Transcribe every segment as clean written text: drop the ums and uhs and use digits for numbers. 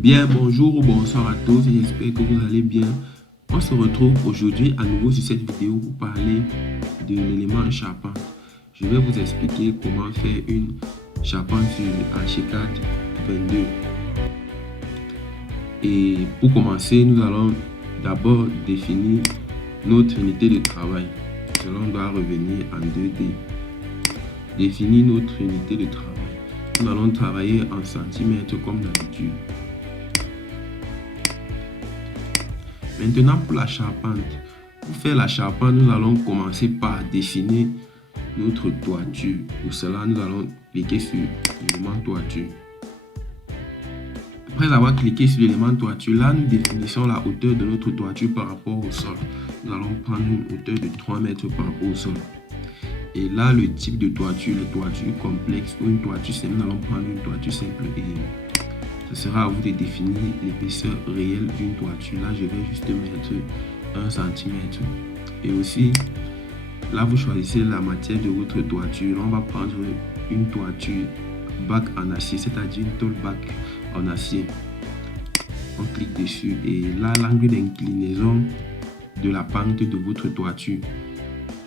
Bien, bonjour ou bonsoir à tous, j'espère que vous allez bien. On se retrouve aujourd'hui à nouveau sur cette vidéo pour parler de l'élément charpente. Je vais vous expliquer comment faire une charpente sur Archicad 22. Et pour commencer, nous allons d'abord définir notre unité de travail. Cela doit revenir en 2D. Définir notre unité de travail. Nous allons travailler en centimètres comme d'habitude. Maintenant pour la charpente. Pour faire la charpente, nous allons commencer par dessiner notre toiture. Pour cela, nous allons cliquer sur l'élément toiture. Après avoir cliqué sur l'élément toiture, là nous définissons la hauteur de notre toiture par rapport au sol. Nous allons prendre une hauteur de 3 mètres par rapport au sol. Et là, le type de toiture, les toitures complexes ou une toiture simple, nous allons prendre une toiture simple et ce sera à vous de définir l'épaisseur réelle d'une toiture. Là, je vais juste mettre 1 cm. Et aussi, là, vous choisissez la matière de votre toiture. Là, on va prendre une toiture bac en acier, c'est-à-dire une tôle bac en acier. On clique dessus et là, l'angle d'inclinaison de la pente de votre toiture,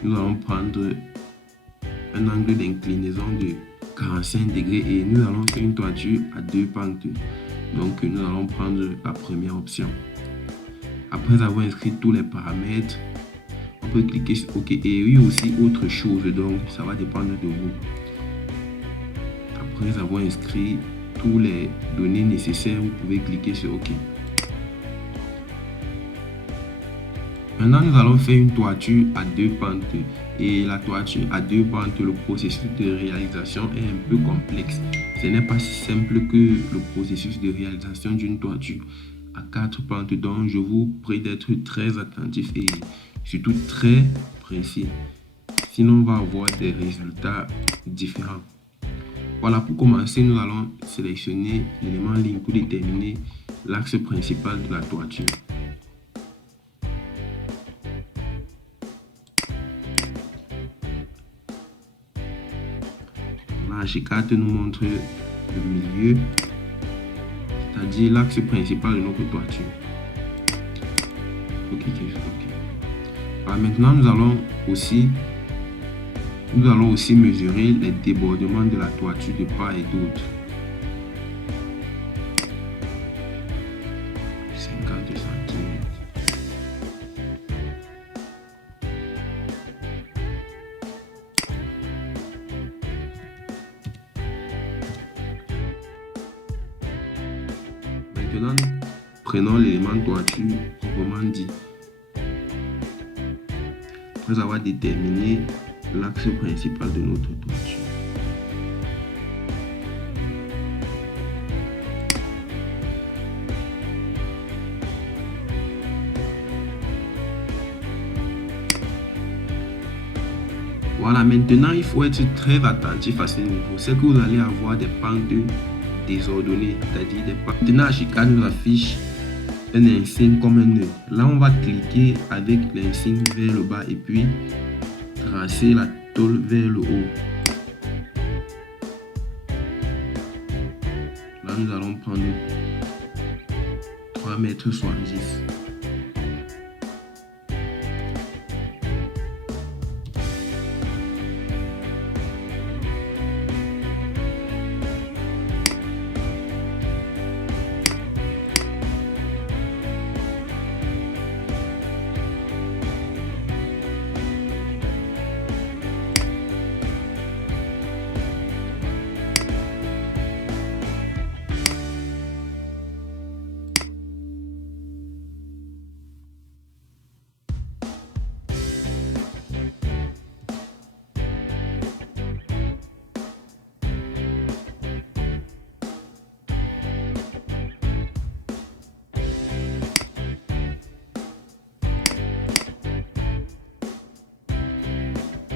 nous allons prendre un angle d'inclinaison de 45 degrés et nous allons faire une toiture à 2 pentes. Donc nous allons prendre la première option. Après avoir inscrit tous les paramètres, on peut cliquer sur OK. Et oui, aussi autre chose, donc ça va dépendre de vous. Après avoir inscrit toutes les données nécessaires, vous pouvez cliquer sur OK. Maintenant, nous allons faire une toiture à 2 pentes. Et la toiture à 2 pentes, le processus de réalisation est un peu complexe. Ce n'est pas si simple que le processus de réalisation d'une toiture à 4 pentes. Donc, je vous prie d'être très attentif et surtout très précis. Sinon, on va avoir des résultats différents. Voilà, pour commencer, nous allons sélectionner l'élément ligne pour déterminer l'axe principal de la toiture. Archicad nous montre le milieu, c'est-à-dire l'axe principal de notre toiture. Faut cliquer sur OK. Alors maintenant, nous allons aussi mesurer les débordements de la toiture de part et d'autre. 50 cm. Maintenant, prenons l'élément toiture proprement dit. Après avoir déterminé l'axe principal de notre toiture. Voilà, maintenant il faut être très attentif à ce niveau. C'est que vous allez avoir des pentes désordonnées, c'est-à-dire des pentes. Maintenant, Archicad nous affiche un insigne comme un nœud. Là, on va cliquer avec l'insigne vers le bas et puis tracer la tôle vers le haut. Là, nous allons prendre 3,70 m.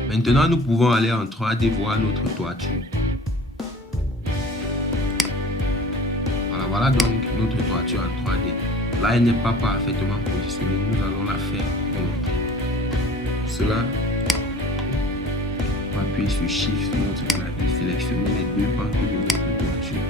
Maintenant, nous pouvons aller en 3D voir notre toiture. Voilà donc notre toiture en 3D. Là, elle n'est pas parfaitement positionnée. Nous allons la faire remonter. Pour cela, on va appuyer sur Shift sur notre clavier, sélectionner les 2 pentes de notre toiture.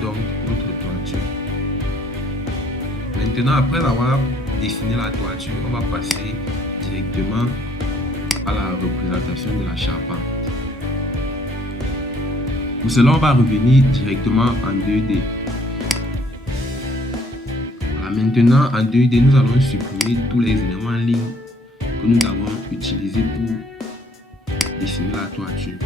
donc notre toiture. Maintenant, après avoir dessiné la toiture, on va passer directement à la représentation de la charpente. Pour cela, on va revenir directement en 2D. Maintenant, en 2D, nous allons supprimer tous les éléments en ligne que nous avons utilisés pour dessiner la toiture.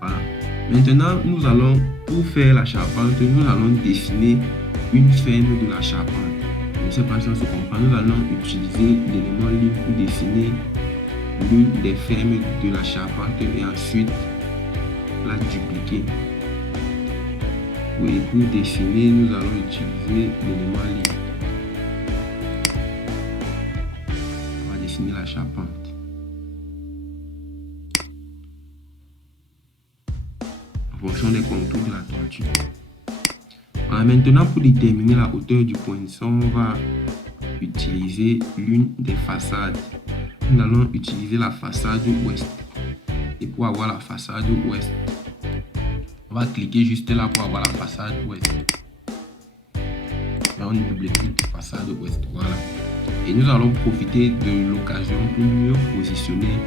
Voilà. Maintenant, nous allons, pour faire la charpente, nous allons dessiner une ferme de la charpente. Je ne sais pas si on se comprend. Nous allons utiliser l'élément ligne pour dessiner l'une des fermes de la charpente et ensuite la dupliquer. Oui, pour dessiner, nous allons utiliser l'élément ligne. On va dessiner la charpente. En fonction des contours de la toiture. Voilà, maintenant, pour déterminer la hauteur du poinçon, on va utiliser l'une des façades. Nous allons utiliser la façade ouest. Et pour avoir la façade ouest, on va cliquer juste là pour avoir la façade ouest. Là, on double-clique façade ouest. Voilà. Et nous allons profiter de l'occasion pour mieux positionner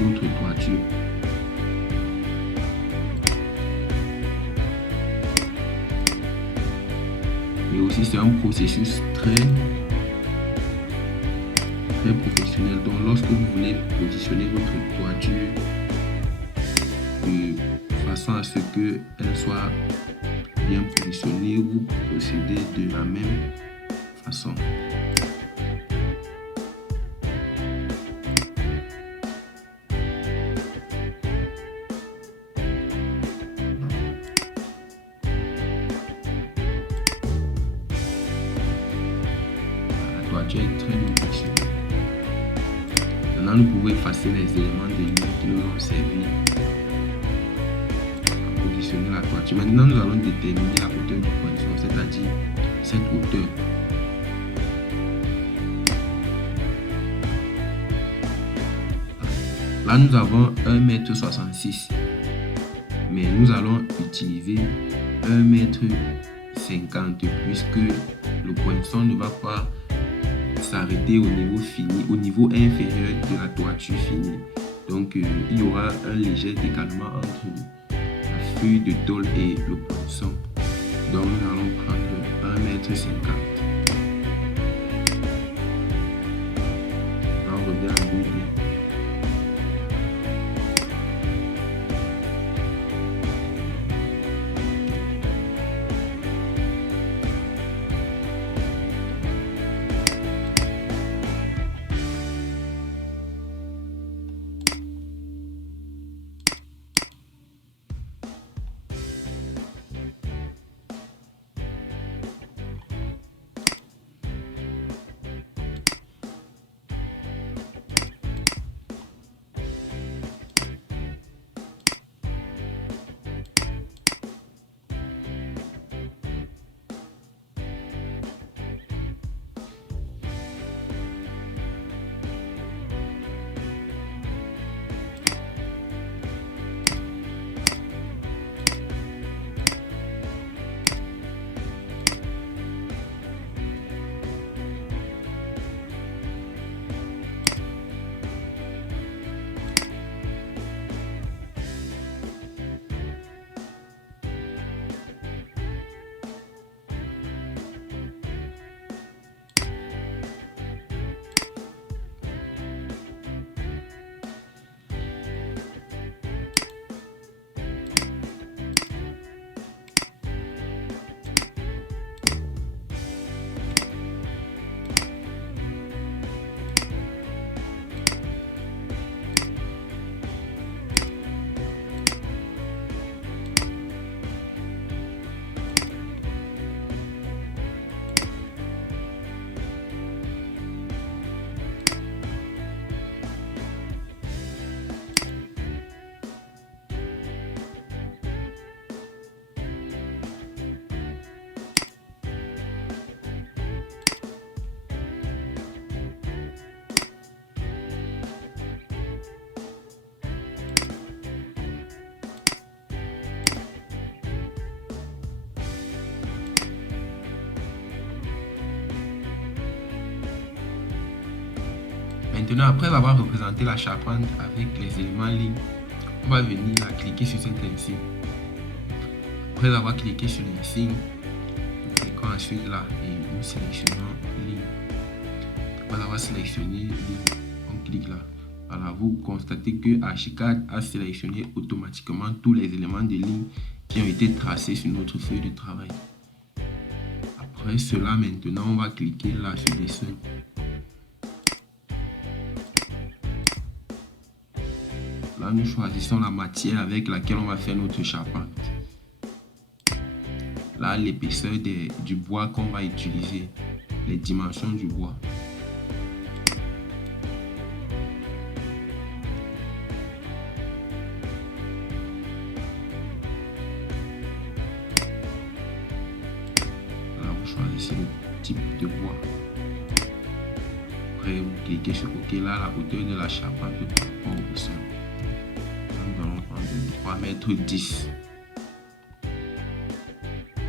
notre toiture. Et aussi, c'est un processus très professionnel. Donc, lorsque vous voulez positionner votre toiture de façon à ce qu'elle soit bien positionnée, vous procédez de la même façon. La toiture est très bien positionnée. Maintenant, nous pouvons effacer les éléments de ligne qui nous ont servi à positionner la toiture. Maintenant, nous allons déterminer la hauteur du poinçon, c'est-à-dire cette hauteur. Là, nous avons 1,66 m. Mais nous allons utiliser 1,50 m puisque le poinçon ne va pas s'arrêter au niveau fini, au niveau inférieur de la toiture finie. Donc il y aura un léger décalement entre la feuille de tôle et le poinçon. Donc nous allons prendre 1,50 m. On revient à 2D. Maintenant, après avoir représenté la charpente avec les éléments en ligne, on va venir là, cliquer sur cet insigne. Après avoir cliqué sur l'insigne, nous cliquons ensuite là et nous sélectionnons ligne. Après avoir sélectionné ligne, on clique là. Alors vous constatez que Archicad a sélectionné automatiquement tous les éléments de ligne qui ont été tracés sur notre feuille de travail. Après cela, maintenant, on va cliquer là sur dessin. Là, nous choisissons la matière avec laquelle on va faire notre charpente. Là, l'épaisseur du bois qu'on va utiliser, les dimensions du bois. Là, vous choisissez le type de bois. Après, vous cliquez sur OK. Là, la hauteur de la charpente par rapport au sol. Nous allons prendre 3,10 m.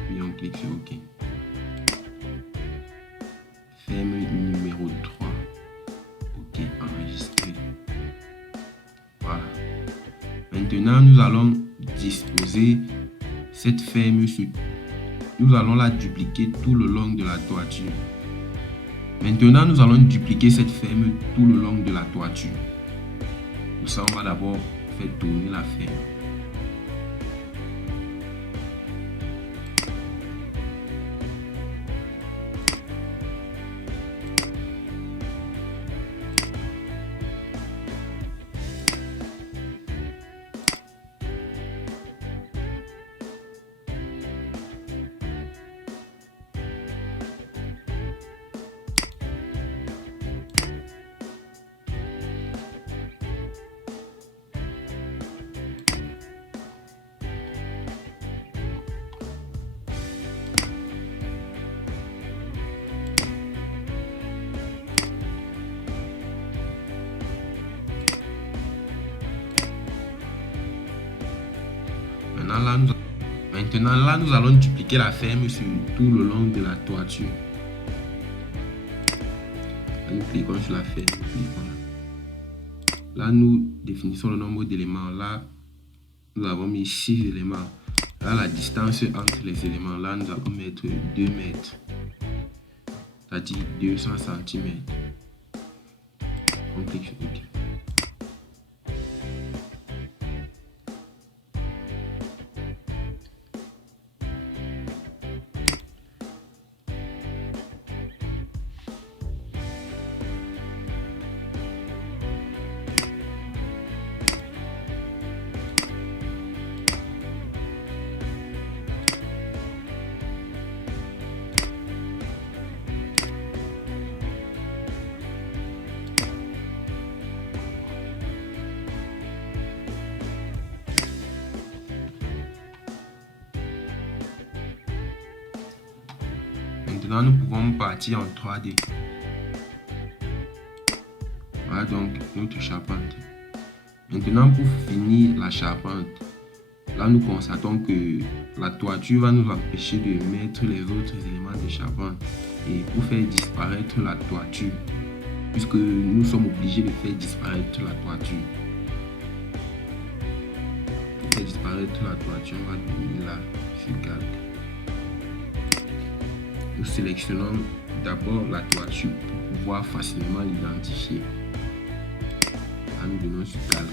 Puis on clique sur OK. Ferme numéro 3. OK, enregistré. Voilà. Maintenant, nous allons disposer cette ferme sur. Nous allons la dupliquer tout le long de la toiture. Maintenant, nous allons dupliquer cette ferme tout le long de la toiture. Pour ça, on va d'abord faire tourner la ferme. Maintenant, là, nous allons dupliquer la ferme sur tout le long de la toiture. Là, nous cliquons sur la ferme. Là, nous définissons le nombre d'éléments. Là, nous avons mis 6 éléments. Là, la distance entre les éléments, là, nous allons mettre 2 mètres. C'est-à-dire 200 cm. On clique sur OK. Maintenant, nous pouvons partir en 3D. Voilà donc notre charpente. Maintenant, pour finir la charpente, là nous constatons que la toiture va nous empêcher de mettre les autres éléments de charpente. Et pour faire disparaître la toiture, puisque nous sommes obligés de faire disparaître la toiture. Pour faire disparaître la toiture, on va venir là sur calque. Nous sélectionnons d'abord la toiture pour pouvoir facilement l'identifier. Là, nous venons sur calque.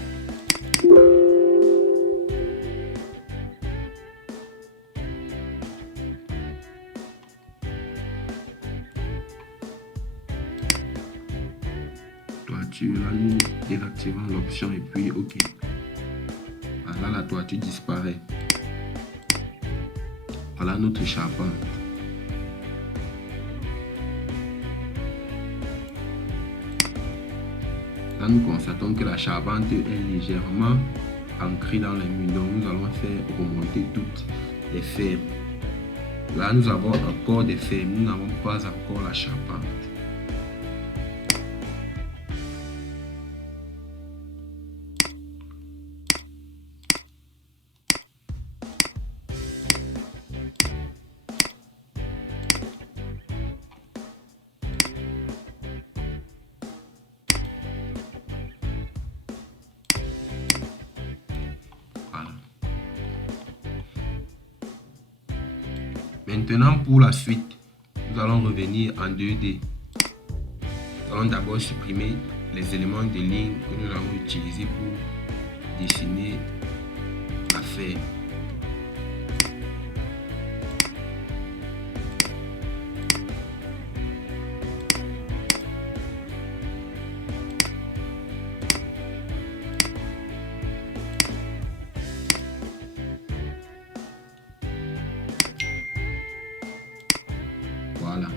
Toiture, là nous désactivons l'option et puis OK. Voilà, la toiture disparaît. Voilà notre charpente. Là, nous constatons que la charpente est légèrement ancrée dans les murs. Donc, nous allons faire remonter toutes les fermes. Là, nous avons encore des fermes. Nous n'avons pas encore la charpente. Maintenant, pour la suite, nous allons revenir en 2D. Nous allons d'abord supprimer les éléments de ligne que nous allons utiliser pour dessiner la ferme. Voilà.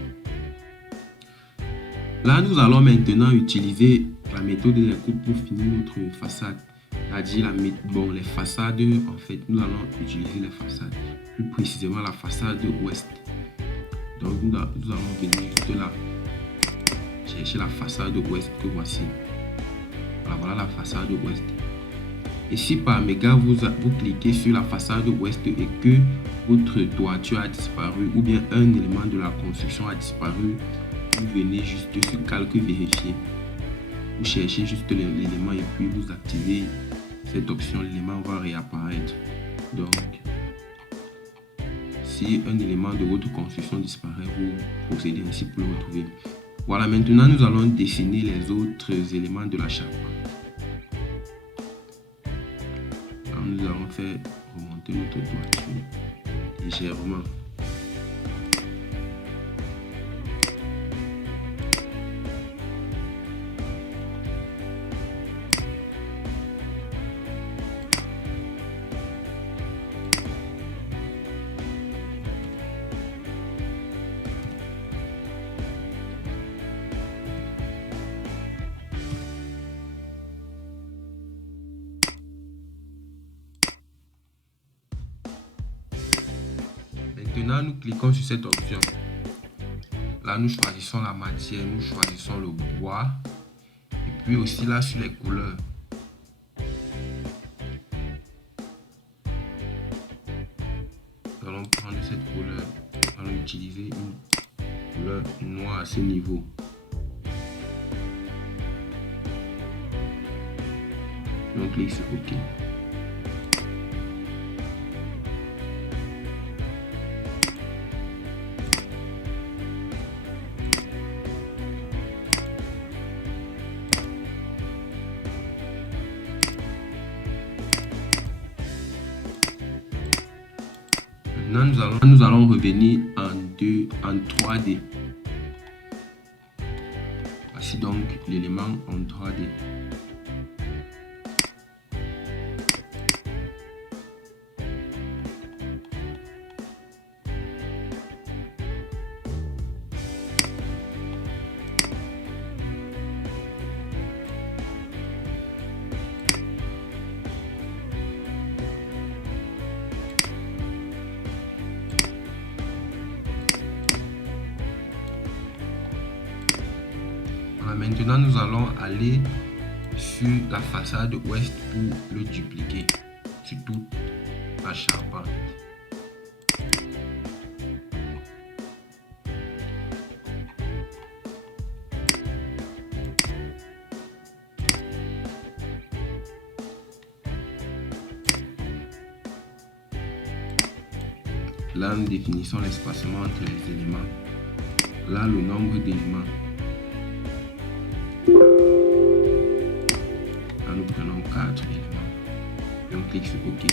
Là, nous allons maintenant utiliser la méthode des coupes pour finir notre façade. C'est-à-dire les façades, en fait, nous allons utiliser les façades. Plus précisément la façade ouest. Donc, nous allons venir juste là, chercher la façade ouest que voici. Voilà la façade ouest. Et si par mégarde vous cliquez sur la façade ouest et que votre toiture a disparu ou bien un élément de la construction a disparu, vous venez juste sur calque vérifier. Vous cherchez juste l'élément et puis vous activez cette option, l'élément va réapparaître. Donc, si un élément de votre construction disparaît, vous procédez ainsi pour le retrouver. Voilà, maintenant nous allons dessiner les autres éléments de la charpente. Nous allons faire remonter notre toiture légèrement. Maintenant, nous cliquons sur cette option. Là, nous choisissons la matière, nous choisissons le bois. Et puis aussi là, sur les couleurs. Nous allons prendre cette couleur. Nous allons utiliser une couleur noire à ce niveau. On clique sur OK. Maintenant, nous allons revenir en 3D. Voici donc l'élément en 3D. Maintenant, nous allons aller sur la façade ouest pour le dupliquer sur toute la charpente. Là, nous définissons l'espacement entre les éléments. Là, le nombre d'éléments. Là, nous prenons 4 éléments et on clique sur OK.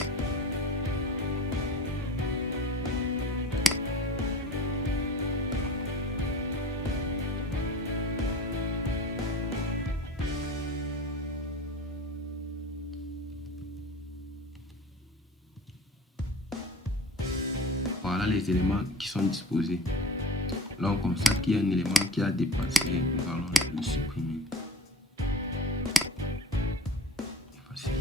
Voilà les éléments qui sont disposés. Là, on constate qu'il y a un élément qui a dépassé. Nous allons le supprimer. Facile.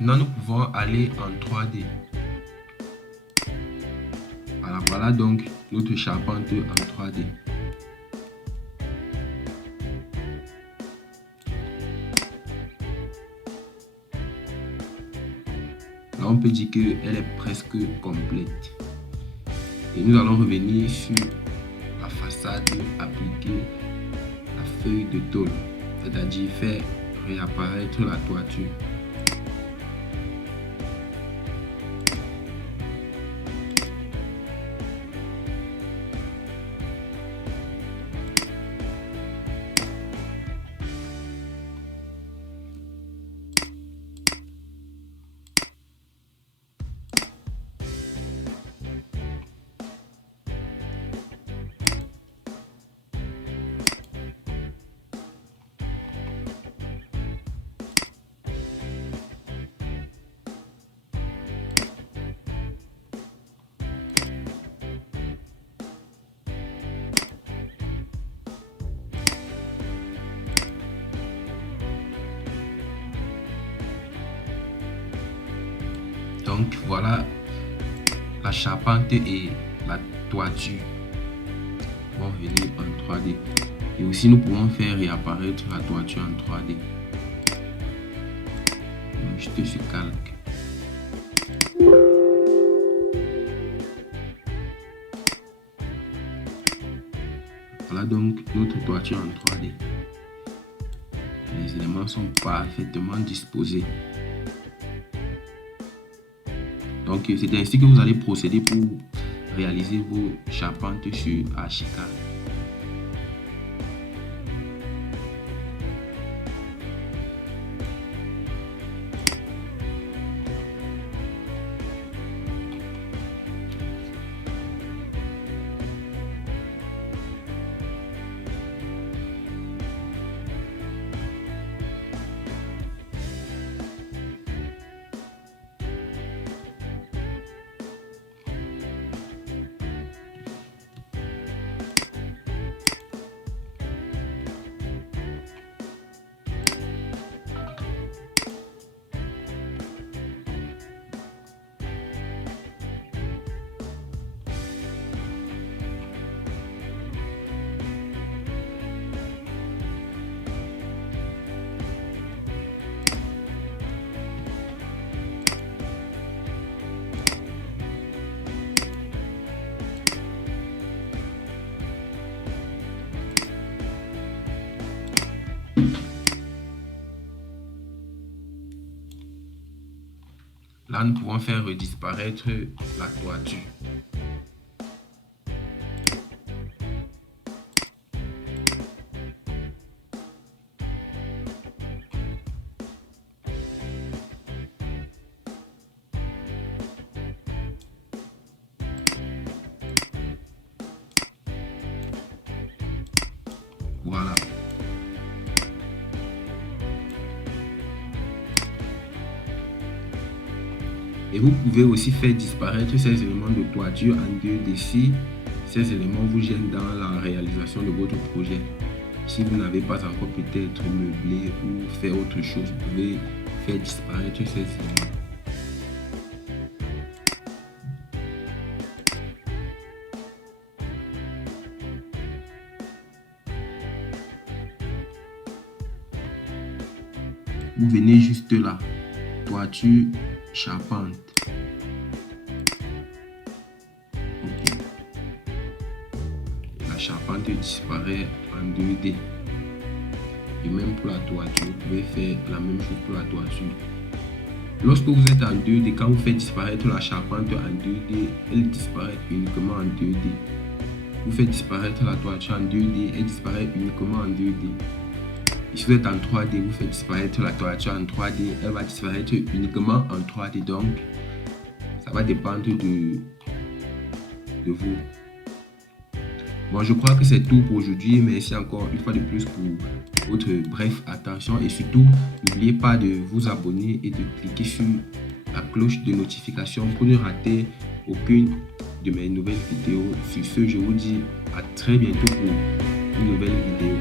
Maintenant, nous pouvons aller en 3D. Voilà donc notre charpente en 3D. Là, on peut dire qu'elle est presque complète. Et nous allons revenir sur la façade, appliquer la feuille de tôle, c'est-à-dire faire réapparaître la toiture. Donc voilà la charpente et la toiture vont venir en 3D. Et aussi nous pouvons faire réapparaître la toiture en 3D. Donc, jeter ce calque. Voilà donc notre toiture en 3D. Les éléments sont parfaitement disposés. Donc c'est ainsi que vous allez procéder pour réaliser vos charpentes sur Archicad. Là, nous pouvons faire disparaître la toiture. Voilà. Et vous pouvez aussi faire disparaître ces éléments de toiture en 2D si ces éléments vous gênent dans la réalisation de votre projet. Si vous n'avez pas encore peut-être meublé ou fait autre chose, vous pouvez faire disparaître ces éléments. Vous venez juste là, toiture, charpente. Ok. La charpente disparaît en 2D. Et même pour la toiture, vous pouvez faire la même chose pour la toiture. Lorsque vous êtes en 2D, quand vous faites disparaître la charpente en 2D, elle disparaît uniquement en 2D. Vous faites disparaître la toiture en 2D, elle disparaît uniquement en 2D. Et si vous êtes en 3D, vous faites disparaître la toiture en 3D, elle va disparaître uniquement en 3D. Donc, ça va dépendre de vous. Bon, je crois que c'est tout pour aujourd'hui. Merci encore une fois de plus pour votre bref attention. Et surtout, n'oubliez pas de vous abonner et de cliquer sur la cloche de notification pour ne rater aucune de mes nouvelles vidéos. Sur ce, je vous dis à très bientôt pour une nouvelle vidéo.